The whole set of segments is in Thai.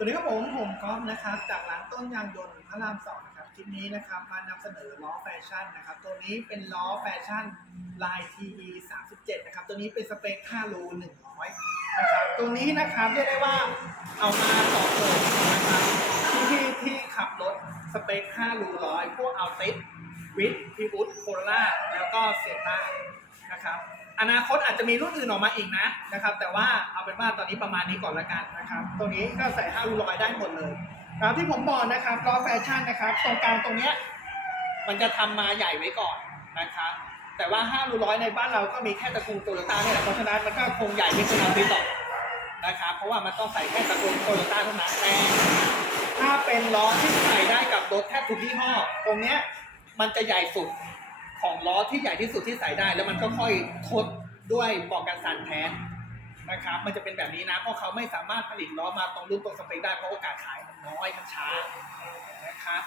สวัสดีครับผมผมก๊อฟนะครับ จากร้านต้นยางยนต์พระรามสองนะครับคลิปนี้นะครับมานำเสนอล้อแฟชั่นนะครับ ตัวนี้เป็นล้อแฟชั่นลาย TE 37นะครับ ตัวนี้เป็นสเปค5รู100นะครับตัวนี้นะครับเรียกได้ว่าเอามาตอบโจทย์นะครับที่ที่ขับรถสเปค5รูร้อยพวกเอัลติส วิทพิวุฒโคโรล่าแล้วก็เซต้านะครับอนาคตอาจจะมีรุ่นอื่นออกมาอีกนะนะครับ แต่ว่าเอาเป็นว่าตอนนี้ประมาณนี้ก่อนละกันนะครับตัวนี้ก็ใส่5รูร้อยได้หมดเลยครับที่ผมบอกนะครับล้อแฟชั่นนะครับ ตรงกลางตรงเนี้ยมันจะทำมาใหญ่ไว้ก่อนนะครับแต่ว่า5รูร้อยในบ้านเราก็มีแค่ตระกูลโตโยต้าเนี่ยแหละเพราะฉะนั้นมันก็คงใหญ่ไม่เกินเอาไปหรอกนะครับเพราะว่ามันต้องใส่แค่ตระกูลโตโยต้าเท่านั้นแต่ถ้าเป็นล้อที่ใส่ได้กับรถแทบทุกยี่ห้อตรงเนี้ย มันจะใหญ่สุดของล้อที่ใหญ่ที่สุดที่ใส่ได้ แล้วมันก็ค่อยทดด้วยปอกกันสั่นแทนนะครับ มันจะเป็นแบบนี้นะ เพราะเขาไม่สามารถผลิตล้อมาตรงรุ่นตรงสเปคได้เพราะโอกาสขายมันน้อยมันช้านะครับ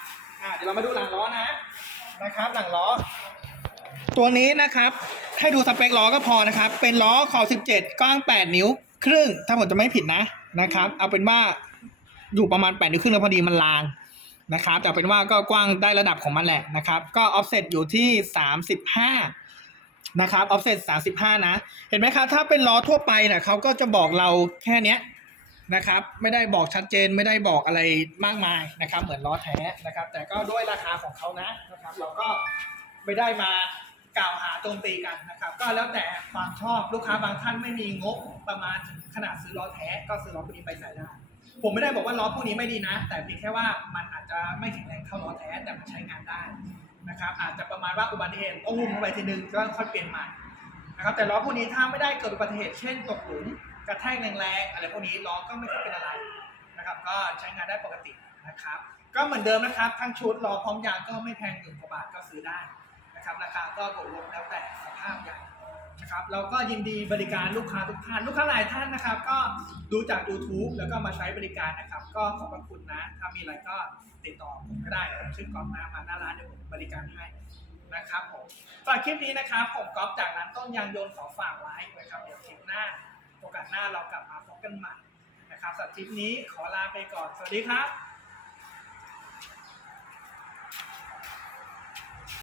เดี๋ยวเรามาดูหลังล้อนะนะครับ หลังล้อ ตัวนี้นะครับให้ดูสเปคล้อก็พอนะครับ เป็นล้อขอบ17 กว้าง 8 นิ้ว ครึ่ง ถ้าผมจะไม่ผิดนะนะครับ เอาเป็นว่าอยู่ประมาณ 8 นิ้วครึ่งแล้วพอดีมันลาง นะครับแต่เป็นว่าก็กว้างได้ระดับของมันแหละนะครับ ก็ออฟเซตอยู่ที่ 35 นะครับออฟเซต35 นะ เห็นไหมครับ ถ้าเป็นล้อทั่วไปนะเขาก็จะบอกเราแค่เนี้ยนะครับ ไม่ได้บอกชัดเจนไม่ได้บอกอะไรมากมายนะครับ เหมือนล้อแท้นะครับ แต่ก็ด้วยราคาของเขานะนะครับ เราก็ไม่ได้มากล่าวหาโจมตีกันนะครับ ก็แล้วแต่ความชอบลูกค้าบางท่านไม่มีงบประมาณถึงขนาดซื้อล้อแท้ก็ซื้อล้อพวกนี้ไปใส่ได้ ผมไม่ได้บอกว่าล้อพวกนี้ไม่ดีนะ แต่เพียงแค่ว่ามันอาจจะไม่แข็งแรงเท่าล้อแท้แต่มันใช้งานได้นะครับอาจจะประมาณว่าอุบัติเหตุต้องหุ้มเข้าไปทีนึงก็ค่อยเปลี่ยนใหม่นะครับแต่ล้อพวกนี้ถ้าไม่ได้เกิดอุบัติเหตุเช่นตกหลุมกระแทกแรงๆอะไรพวกนี้ล้อก็ไม่ค่อยเป็นอะไรนะครับก็ใช้งานได้ปกตินะครับก็เหมือนเดิมนะครับทั้งชุดล้อพร้อมยางก็ไม่แพงหมื่นกว่าบาทก็ซื้อได้นะครับราคาก็ตกลงแล้วแต่สภาพยาง นะครับเราก็ยินดีบริการลูกค้าทุกท่าน ลูกค้าหลายท่านนะครับ ก็ดูจาก YouTube แล้วก็มาใช้บริการนะครับ ก็ขอบพระคุณนะ ถ้ามีอะไรก็ติดต่อผมก็ได้ผมชื่อกอฟนะมาหน้าร้านเดี๋ยวผมบริการให้นะครับผมฝากคลิปนี้นะครับ ผมกอฟจากร้านต้นยางยนต์ขอฝากไว้นะครับเดี๋ยวคลิปหน้าโอกาสหน้าเรากลับมาพบกันใหม่นะครับสำหรับคลิปนี้ขอลาไปก่อนสวัสดีครับ